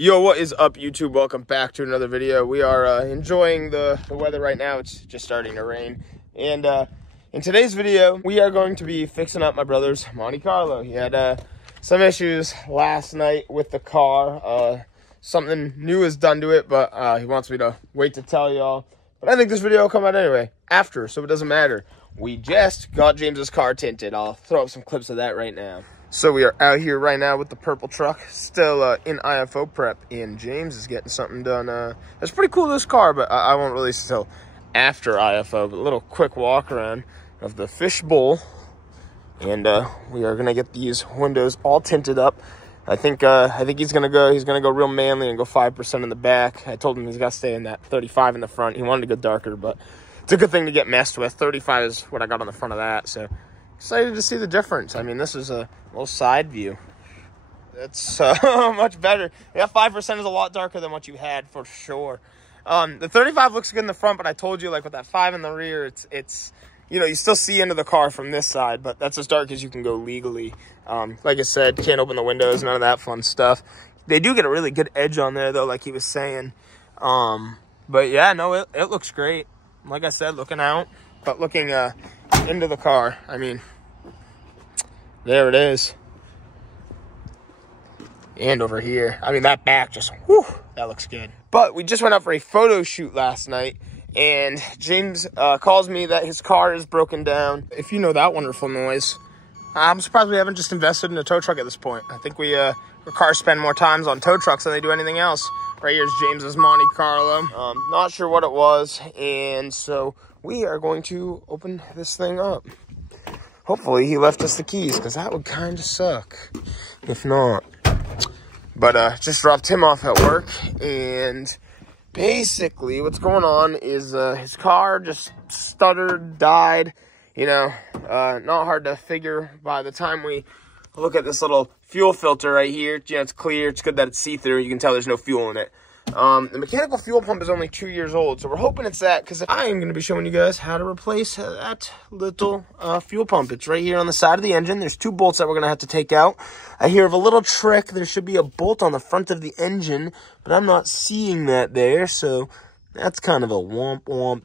Yo, what is up, YouTube? Welcome back to another video. We are enjoying the weather right now. It's just starting to rain. And in today's video, we are going to be fixing up my brother's Monte Carlo. He had some issues last night with the car. Something new is done to it, but he wants me to wait to tell y'all. But I think this video will come out anyway, after, so it doesn't matter. We just got James's car tinted. I'll throw up some clips of that right now. So we are out here right now with the purple truck, still in IFO prep, and James is getting something done. It's pretty cool, this car, but I won't release it until after IFO. But a little quick walk around of the fish bowl, and we are gonna get these windows all tinted up. I think he's gonna go real manly and go 5% in the back. I told him he's got to stay in that 35 in the front. He wanted to go darker, but it's a good thing to get messed with. 35 is what I got on the front of that, so excited to see the difference. I mean, this is a little side view. It's so much better. Yeah, 5% is a lot darker than what you had for sure. The 35 looks good in the front, but I told you, like, with that 5 in the rear, it's you know, you still see into the car from this side, but that's as dark as you can go legally. Like I said, can't open the windows, none of that fun stuff. They do get a really good edge on there, though, like he was saying. But yeah, no, it looks great. Like I said, looking out, but looking into the car, I mean, there it is. And over here, I mean, that back just, whew, that looks good. But we just went out for a photo shoot last night, and James calls me that his car is broken down. If you know that wonderful noise, I'm surprised we haven't just invested in a tow truck at this point. I think our cars spend more times on tow trucks than they do anything else. Right here's James's Monte Carlo. Not sure what it was, and so we are going to open this thing up. Hopefully he left us the keys, because that would kind of suck if not. But just dropped him off at work, and basically what's going on is his car just stuttered, died. You know, not hard to figure by the time we look at this little fuel filter right here. You know, it's clear. It's good that it's see-through. You can tell there's no fuel in it. The mechanical fuel pump is only 2 years old, so we're hoping it's that, because I am going to be showing you guys how to replace that little fuel pump. It's right here on the side of the engine. There's 2 bolts that we're going to have to take out. I hear of a little trick. There should be a bolt on the front of the engine, but I'm not seeing that there, so that's kind of a womp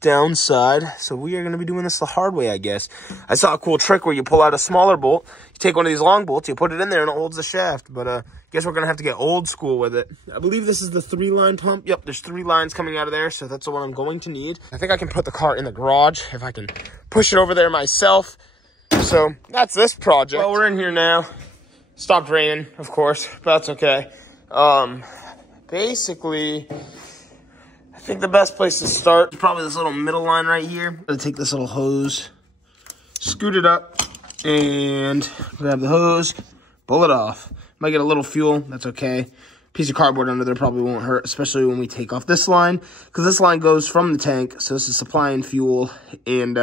downside. So we are going to be doing this the hard way, I guess. I saw a cool trick where you pull out a smaller bolt, you take one of these long bolts, you put it in there, and it holds the shaft. But guess we're going to have to get old school with it. I believe this is the 3-line pump. Yep, there's 3 lines coming out of there, so that's the one I'm going to need. I think I can put the car in the garage if I can push it over there myself. So that's this project. Well, we're in here now. Stopped raining, of course, but that's okay. Basically, I think the best place to start is probably this little middle line right here. I'm gonna take this little hose, scoot it up, and grab the hose, pull it off. Might get a little fuel, that's okay. Piece of cardboard under there probably won't hurt, especially when we take off this line, because this line goes from the tank, so this is supplying fuel, and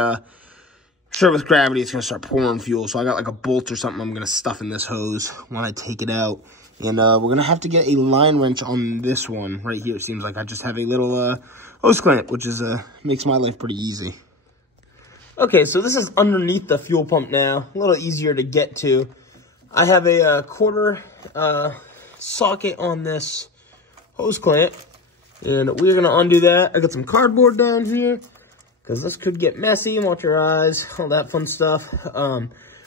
sure, with gravity, it's gonna start pouring fuel, so I got like a bolt or something I'm gonna stuff in this hose when I take it out. And we're going to have to get a line wrench on this one right here. It seems like I just have a little hose clamp, which is makes my life pretty easy. Okay, so this is underneath the fuel pump now. A little easier to get to. I have a quarter socket on this hose clamp. And we're going to undo that. I got some cardboard down here, because this could get messy. Watch your eyes, all that fun stuff.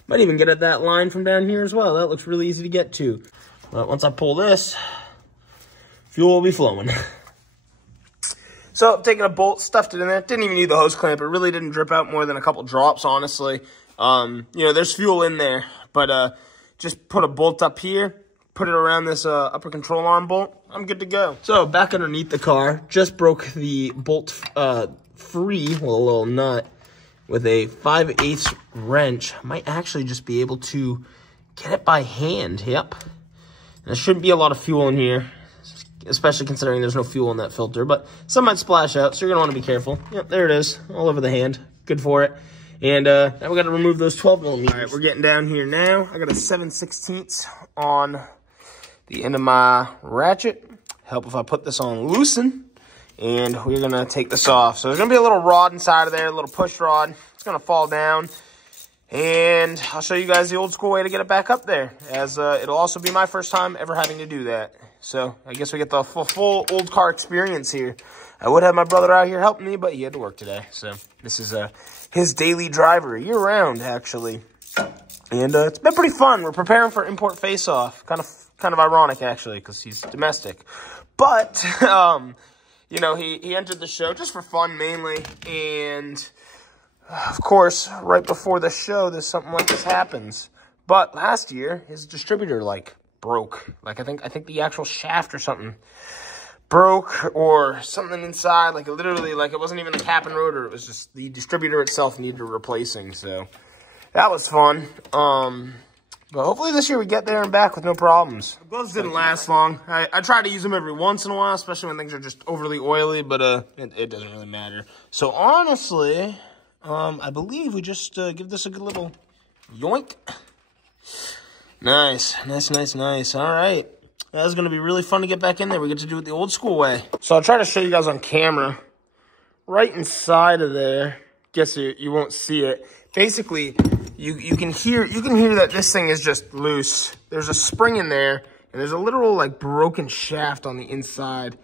Might even get at that line from down here as well. That looks really easy to get to. But once I pull this, fuel will be flowing. So, taking a bolt, stuffed it in there. Didn't even need the hose clamp. It really didn't drip out more than a couple drops, honestly. You know, there's fuel in there. But just put a bolt up here, put it around this upper control arm bolt. I'm good to go. So, back underneath the car, just broke the bolt free, well, a little nut, with a 5/8 wrench. Might actually just be able to get it by hand. Yep. There shouldn't be a lot of fuel in here, especially considering there's no fuel in that filter, but some might splash out, so you're going to want to be careful. Yep, there it is, all over the hand. Good for it. And now we got to remove those 12 millimeters. All right, we're getting down here now. I got a 7/16 on the end of my ratchet. Help if I put this on loosen, and we're going to take this off. So there's going to be a little rod inside of there, a little push rod. It's going to fall down. And I'll show you guys the old school way to get it back up there, as it'll also be my first time ever having to do that. So I guess we get the full old car experience here. I would have my brother out here helping me, but he had to work today. So this is his daily driver, year-round, actually. And it's been pretty fun. We're preparing for import face-off. Kind of ironic, actually, because he's domestic. But, you know, he entered the show just for fun, mainly. And of course, right before the show, there's something like this happens. But last year, his distributor, like, broke. Like, I think the actual shaft or something broke, or something inside. Like, it literally, like, it wasn't even the cap and rotor. It was just the distributor itself needed replacing. So that was fun. But hopefully this year we get there and back with no problems. The gloves didn't last long. I try to use them every once in a while, especially when things are just overly oily, but it doesn't really matter. So honestly, I believe we just give this a good little yoink. Nice. All right. That was going to be really fun to get back in there. We get to do it the old school way. So I'll try to show you guys on camera. Right inside of there, guess you won't see it. Basically, you can hear that this thing is just loose. There's a spring in there, and there's a literal like broken shaft on the inside.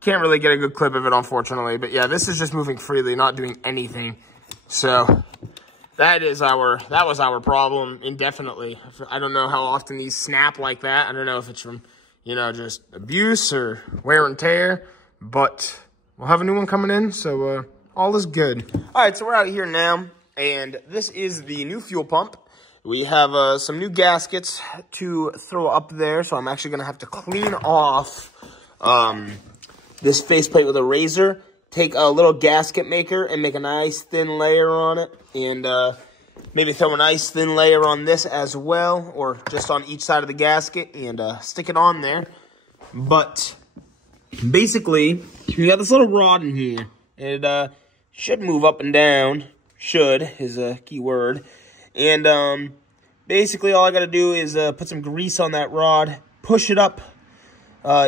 Can't really get a good clip of it, unfortunately. But yeah, this is just moving freely, not doing anything. So that was our problem indefinitely. I don't know how often these snap like that. I don't know if it's from, you know, just abuse or wear and tear. But we'll have a new one coming in, so all is good. All right, so we're out of here now. And this is the new fuel pump. We have some new gaskets to throw up there, so I'm actually going to have to clean off this faceplate with a razor, take a little gasket maker and make a nice thin layer on it, and maybe throw a nice thin layer on this as well, or just on each side of the gasket, and stick it on there. But basically, we got this little rod in here. It should move up and down. Should is a key word. And basically all I got to do is put some grease on that rod, push it up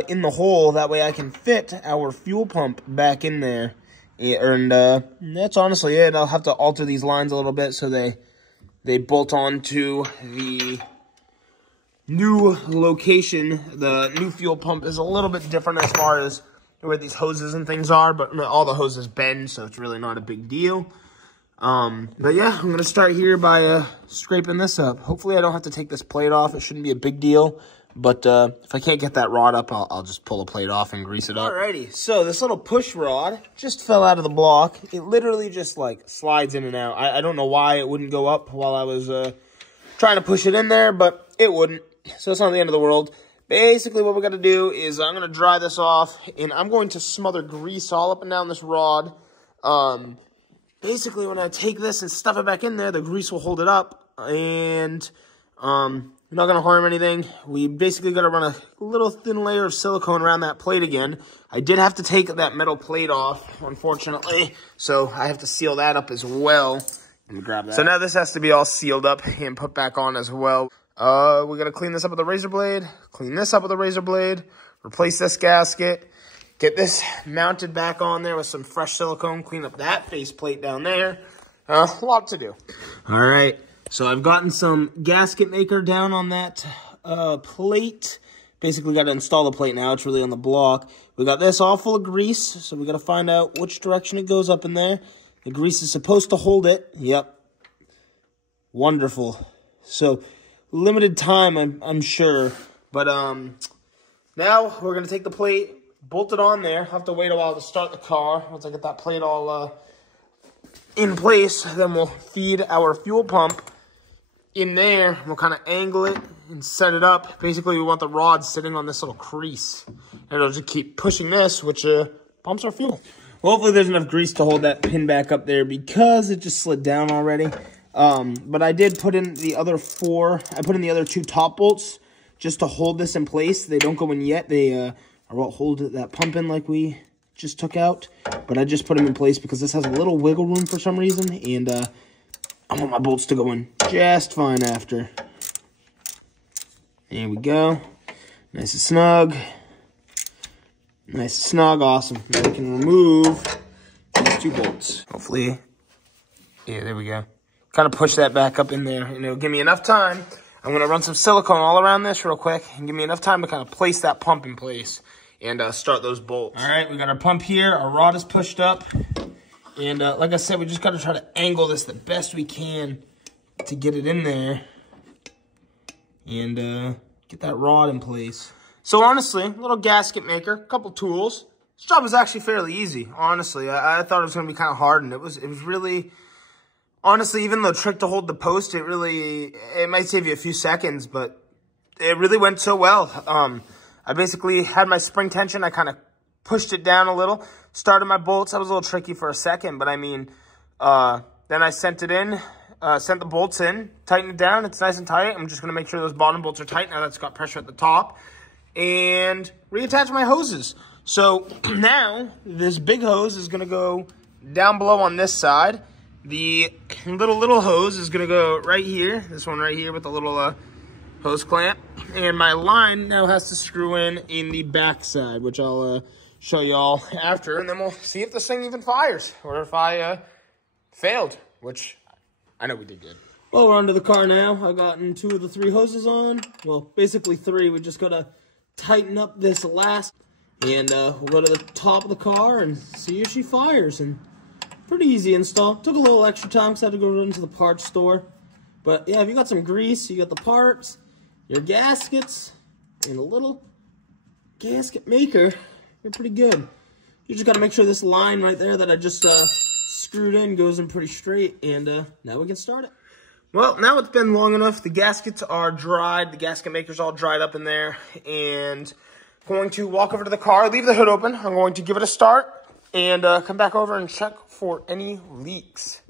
in the hole. That way I can fit our fuel pump back in there. And that's honestly it. I'll have to alter these lines a little bit so they bolt onto the new location. The new fuel pump is a little bit different as far as where these hoses and things are, but all the hoses bend, so it's really not a big deal. But yeah, I'm going to start here by scraping this up. Hopefully I don't have to take this plate off. It shouldn't be a big deal. But if I can't get that rod up, I'll just pull a plate off and grease it up. Alrighty, so this little push rod just fell out of the block. It literally just like slides in and out. I don't know why it wouldn't go up while I was trying to push it in there, but it wouldn't. So it's not the end of the world. Basically what we got to do is I'm going to dry this off, and I'm going to smother grease all up and down this rod. Basically, when I take this and stuff it back in there, the grease will hold it up, and you're not going to harm anything. We basically got to run a little thin layer of silicone around that plate again. I did have to take that metal plate off, unfortunately, so I have to seal that up as well. Let me grab that. So now this has to be all sealed up and put back on as well. We got to clean this up with a razor blade, clean this up with a razor blade, replace this gasket, get this mounted back on there with some fresh silicone, clean up that faceplate down there. A lot to do. All right, so I've gotten some gasket maker down on that plate. Basically got to install the plate now. It's really on the block. We got this all full of grease, so we got to find out which direction it goes up in there. The grease is supposed to hold it. Yep. Wonderful. So limited time, I'm sure. But now we're going to take the plate, bolt it on there. Have to wait a while to start the car. Once I get that plate all in place, then we'll feed our fuel pump in there. We'll kind of angle it and set it up. Basically, we want the rod sitting on this little crease. And it'll just keep pushing this, which pumps our fuel. Well, hopefully there's enough grease to hold that pin back up there because it just slid down already. But I did put in the other I put in the other 2 top bolts just to hold this in place. They don't go in yet. They are what hold that pump in like we just took out. But I just put them in place because this has a little wiggle room for some reason. And I want my bolts to go in just fine after. There we go. Nice and snug. Nice and snug. Awesome. Now we can remove these 2 bolts. Hopefully. Yeah, there we go. kind of push that back up in there, and it'll give me enough time. I'm going to run some silicone all around this real quick and give me enough time to kind of place that pump in place and start those bolts. All right, we got our pump here. Our rod is pushed up. And like I said, we just got to try to angle this the best we can to get it in there and get that rod in place. So honestly, little gasket maker, a couple tools. This job was actually fairly easy, honestly. I thought it was going to be kind of hard, and it was really... Honestly, even the trick to hold the post, it might save you a few seconds, but it really went so well. I basically had my spring tension. I kind of pushed it down a little, started my bolts. That was a little tricky for a second, but I mean, then I sent the bolts in, tightened it down. It's nice and tight. I'm just going to make sure those bottom bolts are tight now that's got pressure at the top, and reattach my hoses. So now this big hose is going to go down below on this side. The little hose is going to go right here, this one right here with the little hose clamp. And my line now has to screw in the back side, which I'll show you all after. And then we'll see if this thing even fires or if I failed, which I know we did good. Well, we're onto the car now. I've gotten 2 of the 3 hoses on. Well, basically 3. We just got to tighten up this last. And we'll go to the top of the car and see if she fires. And pretty easy install. Took a little extra time because I had to go into the parts store. But yeah, if you got some grease, you got the parts, your gaskets, and a little gasket maker, you're pretty good. You just got to make sure this line right there that I just screwed in goes in pretty straight. And now we can start it. Well, now it's been long enough. The gaskets are dried. The gasket maker's all dried up in there. And I'm going to walk over to the car, leave the hood open. I'm going to give it a start and come back over and check for any leaks.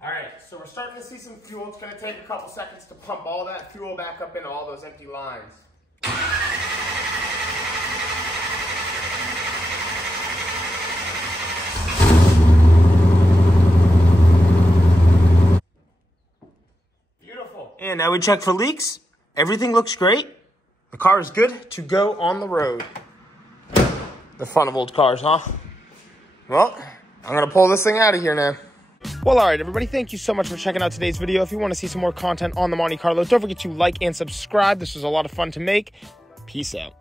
Alright, so we're starting to see some fuel. It's going to take a couple seconds to pump all that fuel back up into all those empty lines. Beautiful. And now we check for leaks. Everything looks great. The car is good to go on the road. The fun of old cars, huh? Well, I'm going to pull this thing out of here now. Well, all right, everybody. Thank you so much for checking out today's video. If you want to see some more content on the Monte Carlo, don't forget to like and subscribe. This was a lot of fun to make. Peace out.